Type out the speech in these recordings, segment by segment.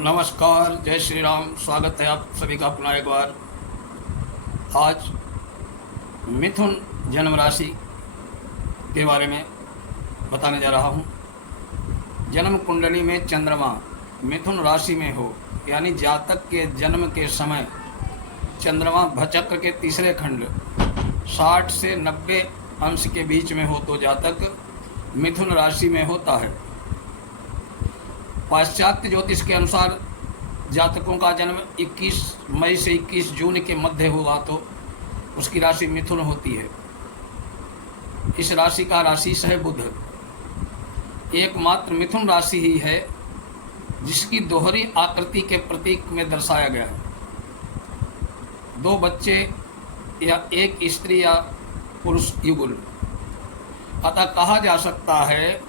नमस्कार, जय श्री राम। स्वागत है आप सभी का अपना एक बार। आज मिथुन जन्म राशि के बारे में बताने जा रहा हूँ। जन्म कुंडली में चंद्रमा मिथुन राशि में हो, यानी जातक के जन्म के समय चंद्रमा भचक्र के तीसरे खंड 60 से 90 अंश के बीच में हो तो जातक मिथुन राशि में होता है। पाश्चात्य ज्योतिष के अनुसार जातकों का जन्म 21 मई से 21 जून के मध्य हुआ तो उसकी राशि मिथुन होती है। इस राशि का राशिश है बुध। एकमात्र मिथुन राशि ही है जिसकी दोहरी आकृति के प्रतीक में दर्शाया गया है। दो बच्चे या एक स्त्री या पुरुष युगल। अतः कहा जा सकता है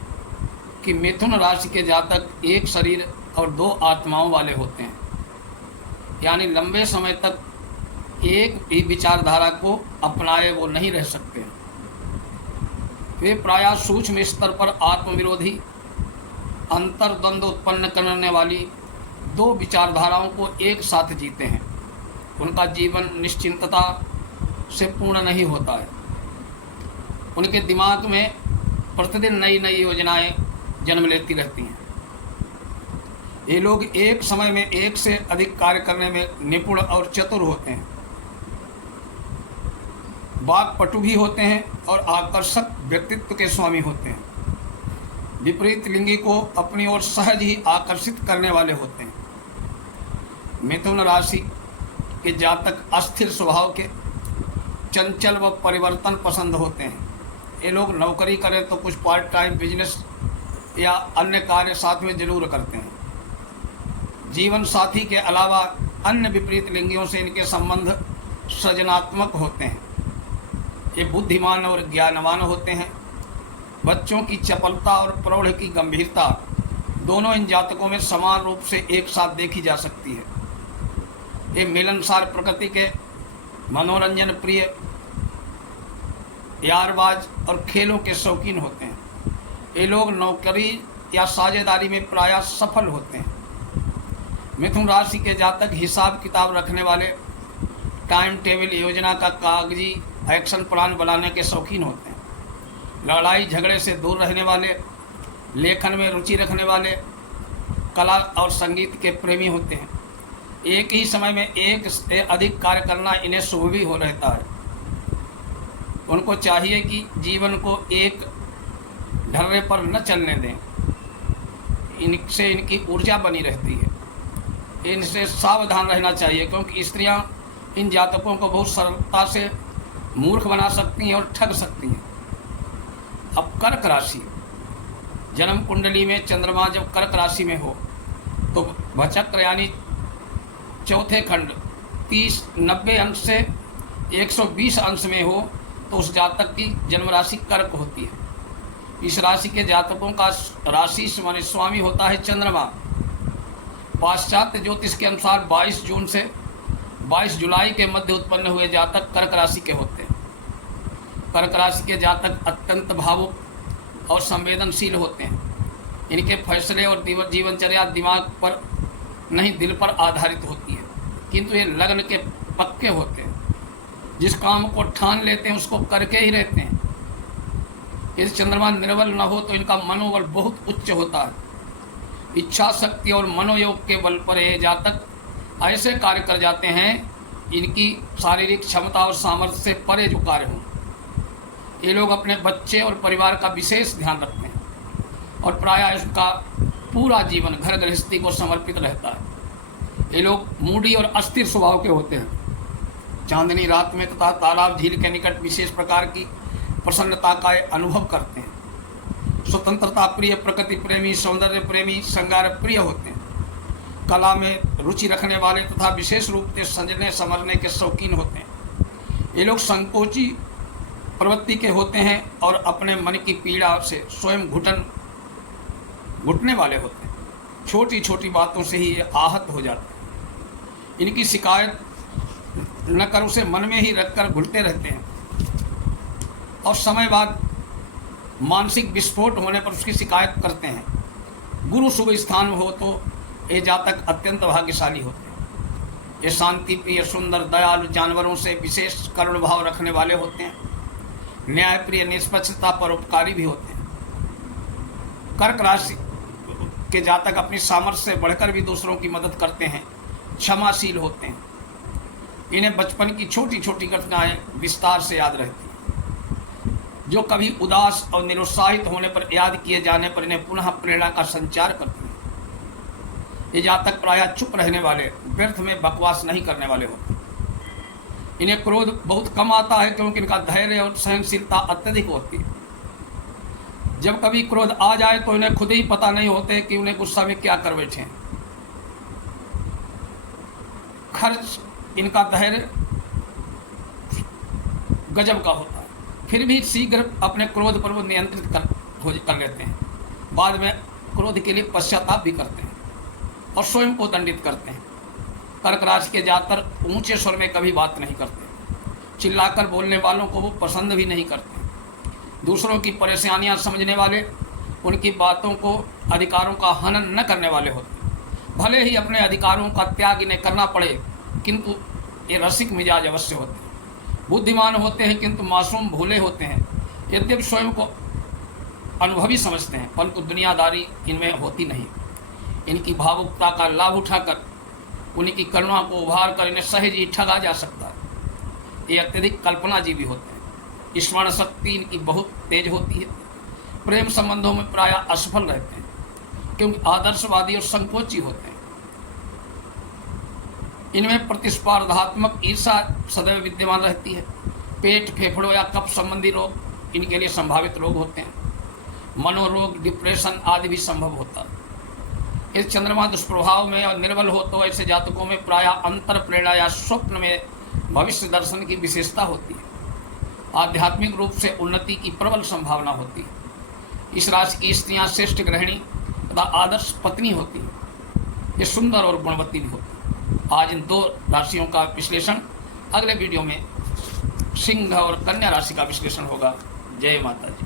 कि मिथुन राशि के जातक एक शरीर और दो आत्माओं वाले होते हैं, यानी लंबे समय तक एक भी विचारधारा को अपनाए वो नहीं रह सकते। वे प्रायः सूक्ष्म स्तर पर आत्मविरोधी अंतर्द्वंद उत्पन्न करने वाली दो विचारधाराओं को एक साथ जीते हैं। उनका जीवन निश्चिंतता से पूर्ण नहीं होता है। उनके दिमाग में प्रतिदिन नई नई योजनाएं जन्म लेती रहती हैं। ये लोग एक समय में एक से अधिक कार्य करने में निपुण और चतुर होते हैं। वाक्पटु भी होते हैं और आकर्षक व्यक्तित्व के स्वामी होते हैं। विपरीत लिंगी को अपनी ओर सहज ही आकर्षित करने वाले होते हैं। मिथुन राशि के जातक अस्थिर स्वभाव के, चंचल व परिवर्तन पसंद होते हैं। ये लोग नौकरी करें तो कुछ पार्ट टाइम बिजनेस या अन्य कार्य साथ में जरूर करते हैं। जीवन साथी के अलावा अन्य विपरीत लिंगियों से इनके संबंध सृजनात्मक होते हैं। ये बुद्धिमान और ज्ञानवान होते हैं। बच्चों की चपलता और प्रौढ़ की गंभीरता दोनों इन जातकों में समान रूप से एक साथ देखी जा सकती है। ये मिलनसार प्रकृति के, मनोरंजन प्रिय, यारबाज और खेलों के शौकीन होते हैं। ये लोग नौकरी या साझेदारी में प्रायः सफल होते हैं। मिथुन राशि के जातक हिसाब किताब रखने वाले, टाइम टेबल योजना का कागजी एक्शन प्लान बनाने के शौकीन होते हैं। लड़ाई झगड़े से दूर रहने वाले, लेखन में रुचि रखने वाले, कला और संगीत के प्रेमी होते हैं। एक ही समय में एक से अधिक कार्य करना इन्हें शुभ भी हो रहता है। उनको चाहिए कि जीवन को एक ढर्रे पर न चलने दें। इनसे इनकी ऊर्जा बनी रहती है। इनसे सावधान रहना चाहिए, क्योंकि स्त्रियां इन जातकों को बहुत सरलता से मूर्ख बना सकती हैं और ठग सकती हैं। अब कर्क राशि, जन्म कुंडली में चंद्रमा जब कर्क राशि में हो तो भचक्र यानी चौथे खंड 90 अंश से 120 अंश में हो तो उस जातक की जन्म राशि कर्क होती है। इस राशि के जातकों का राशि माने स्वामी होता है चंद्रमा। पाश्चात्य ज्योतिष के अनुसार 22 जून से 22 जुलाई के मध्य उत्पन्न हुए जातक कर्क राशि के होते हैं। कर्क राशि के जातक अत्यंत भावुक और संवेदनशील होते हैं। इनके फैसले और जीवनचर्या दिमाग पर नहीं दिल पर आधारित होती है, किंतु ये लगन के पक्के होते हैं। जिस काम को ठान लेते हैं उसको करके ही रहते हैं। यदि चंद्रमा निर्बल न हो तो इनका मनोबल बहुत उच्च होता है। इच्छा शक्ति और मनोयोग के बल पर ये जातक ऐसे कार्य कर जाते हैं इनकी शारीरिक क्षमता और सामर्थ्य से परे जो कार्य हों। ये लोग अपने बच्चे और परिवार का विशेष ध्यान रखते हैं और प्रायः इसका पूरा जीवन घर गृहस्थी को समर्पित रहता है। ये लोग मूडी और अस्थिर स्वभाव के होते हैं। चांदनी रात में तथा तालाब झील के निकट विशेष प्रकार की प्रसन्नता का अनुभव करते हैं। स्वतंत्रता प्रिय, प्रकृति प्रेमी, सौंदर्य प्रेमी, श्रृंगार प्रिय होते हैं। कला में रुचि रखने वाले तथा विशेष रूप से सजने संवरने के शौकीन होते हैं। ये लोग संकोची प्रवृत्ति के होते हैं और अपने मन की पीड़ा से स्वयं घुटने वाले होते हैं। छोटी छोटी बातों से ही ये आहत हो जाते हैं। इनकी शिकायत न कर उसे मन में ही रखकर घुलते रहते हैं और समय बाद मानसिक विस्फोट होने पर उसकी शिकायत करते हैं। गुरु शुभ स्थान हो तो ये जातक अत्यंत भाग्यशाली होते हैं। ये शांति प्रिय, सुंदर, दयालु, जानवरों से विशेष करुण भाव रखने वाले होते हैं। न्याय प्रिय, निष्पक्षता, परोपकारी भी होते हैं। कर्क राशि के जातक अपनी सामर्थ्य से बढ़कर भी दूसरों की मदद करते हैं, क्षमाशील होते हैं। इन्हें बचपन की छोटी छोटी घटनाएं विस्तार से याद रहती हैं, जो कभी उदास और निरुत्साहित होने पर याद किए जाने पर इन्हें पुनः प्रेरणा का संचार करती हैं। ये जातक प्रायः चुप रहने वाले, व्यर्थ में बकवास नहीं करने वाले होते हैं। इन्हें क्रोध बहुत कम आता है क्योंकि इनका धैर्य और सहनशीलता अत्यधिक होती है। जब कभी क्रोध आ जाए तो इन्हें खुद ही पता नहीं होते कि उन्हें गुस्सा में क्या कर बैठे हैं। खर्च इनका धैर्य गजब का होता है, फिर भी शीघ्र अपने क्रोध पर वो नियंत्रित कर लेते हैं। बाद में क्रोध के लिए पश्चाताप भी करते हैं और स्वयं को दंडित करते हैं। कर्क राशि के जातक ऊंचे स्वर में कभी बात नहीं करते, चिल्लाकर बोलने वालों को वो पसंद भी नहीं करते। दूसरों की परेशानियां समझने वाले, उनकी बातों को, अधिकारों का हनन न करने वाले होते। भले ही अपने अधिकारों का त्याग इन्हें करना पड़े, किंतु ये रसिक मिजाज अवश्य होते हैं। बुद्धिमान होते हैं किंतु मासूम भोले होते हैं। यद्यपि स्वयं को अनुभवी समझते हैं परंतु दुनियादारी इनमें होती नहीं। इनकी भावुकता का लाभ उठाकर उनकी करुणा को उभार कर इन्हें सहज ही ठगा जा सकता है। ये अत्यधिक कल्पनाजीवी होते हैं। स्मरण शक्ति इनकी बहुत तेज होती है। प्रेम संबंधों में प्रायः असफल रहते हैं क्योंकि आदर्शवादी और संकोची होते हैं। इनमें प्रतिस्पर्धात्मक ईर्षा सदैव विद्यमान रहती है। पेट, फेफड़ों या कफ संबंधी रोग इनके लिए संभावित रोग होते हैं। मनोरोग, डिप्रेशन आदि भी संभव होता है। इस चंद्रमा दुष्प्रभाव में और निर्बल हो तो ऐसे जातकों में प्रायः अंतर प्रेरणा या स्वप्न में भविष्य दर्शन की विशेषता होती है। आध्यात्मिक रूप से उन्नति की प्रबल संभावना होती है। इस राशि की स्त्रियां श्रेष्ठ गृहिणी तथा आदर्श पत्नी होती है। ये सुंदर और गुणवती भी होती है। आज इन दो राशियों का विश्लेषण, अगले वीडियो में सिंह और कन्या राशि का विश्लेषण होगा। जय माता दी।